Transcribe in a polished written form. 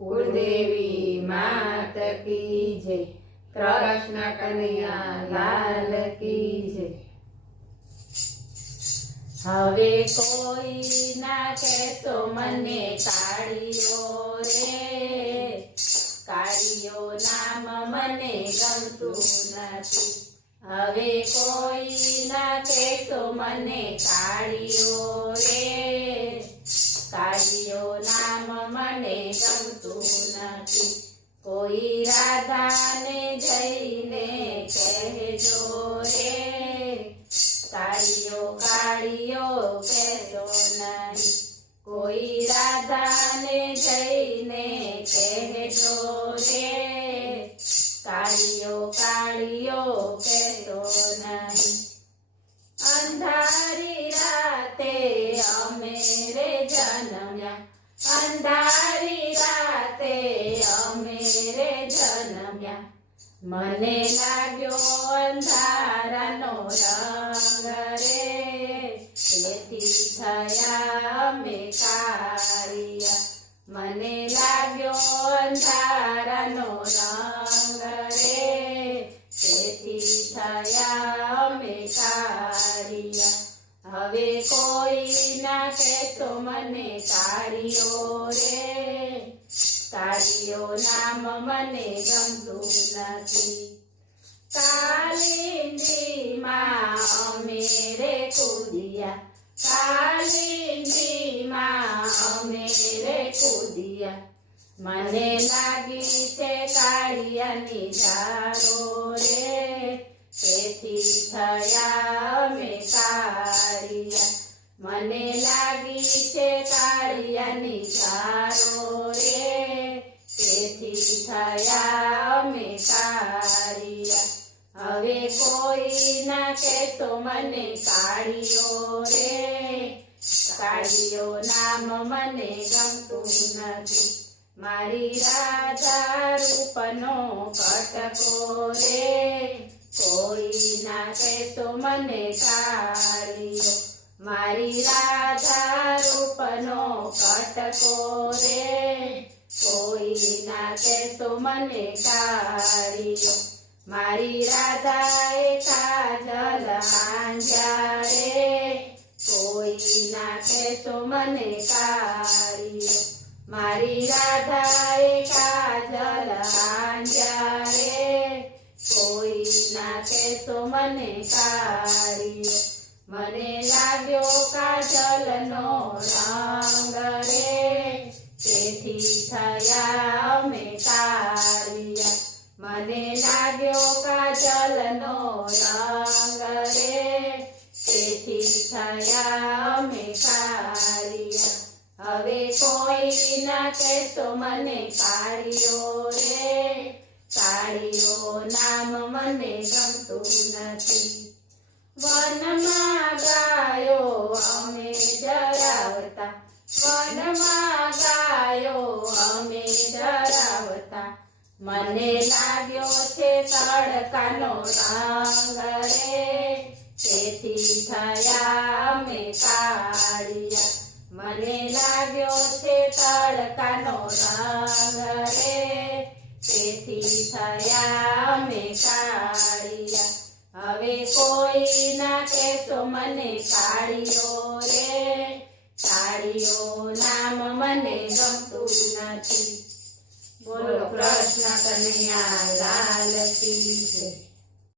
कुलदेवी मात की जय। कृष्ण कन्हैया लाल की जय। हवे कोई ना कहेतो मने काळियो रे, काळियो नाम मने गमतुं नथी। हवे कोई ना कहेतो मने काळियो रे, काळियो नाम मने गमतुं नथी। कोई राधा ने जईने कहेजो रे, काळियो काळियो कहेजो नहीं। कोई राधा ने जईने कहेजो रे, काळियो काळियो कहेजो नहीं। अंधारी राते अमे रे जन्म्या, अंधारी राते अमे रे जन्म्या। मने लाग्यो अंधारानो रंग रे, तेथी थया अमे काळिया। मने लाग्यो अंधारानो रंग रे, तेथी थया अमे काळिया। हवे कोई ना कहेतो मने काळियो रे, काळियो नाम मने गमतुं नथी। कालिंदी मां अमे रे कूदिया, कालिंदी मां अमे रे कूदिया। मने लागी छे काळियानी झारो रे, तेथी थया अमे काळिया। मने लागी छे काळियानी झारो रे, तेथी थया अमे काळिया। हवे कोई ना कहेतो मने काळियो रे, काळियो नाम मने गमतुं नथी। मारी राधा रूपनो कटको रे, कोई ना कहेतो मने काळियो। मारी राधा रूपनो कटको रे, कोई ना कहेतो मने काळियो। मारी राधाए काजल आंजा रे, कोई ना कहेतो मने काळियो। मारी राधाए काजल आंजा रे, कोई ना कहेतो मने काळियो। मने लाग्यो काजलनो रंग रे, तेथी थया अमे काळिया। मने लाग्यो काजलनो रंग रे, तेथी थया अमे काळिया। हवे कोई ना कहेतो मने काळियो रे, काळियो नाम मने गमतुं नथी। वनमा गायो अमे चरावता, वनमा गायो अमे चरावता। मने लाग्यो छे तड़कानो रंग रे, तेथी थया अमे काळिया। मने लाग्यो छे तड़कानो रंग रे, तेथी थया अमे काळिया। हवे कोई ना कहेतो मने काळियो रे, काळियो नाम मने गमतुं नथी। बोलो कृष्ण कन्हैया लाल की जय।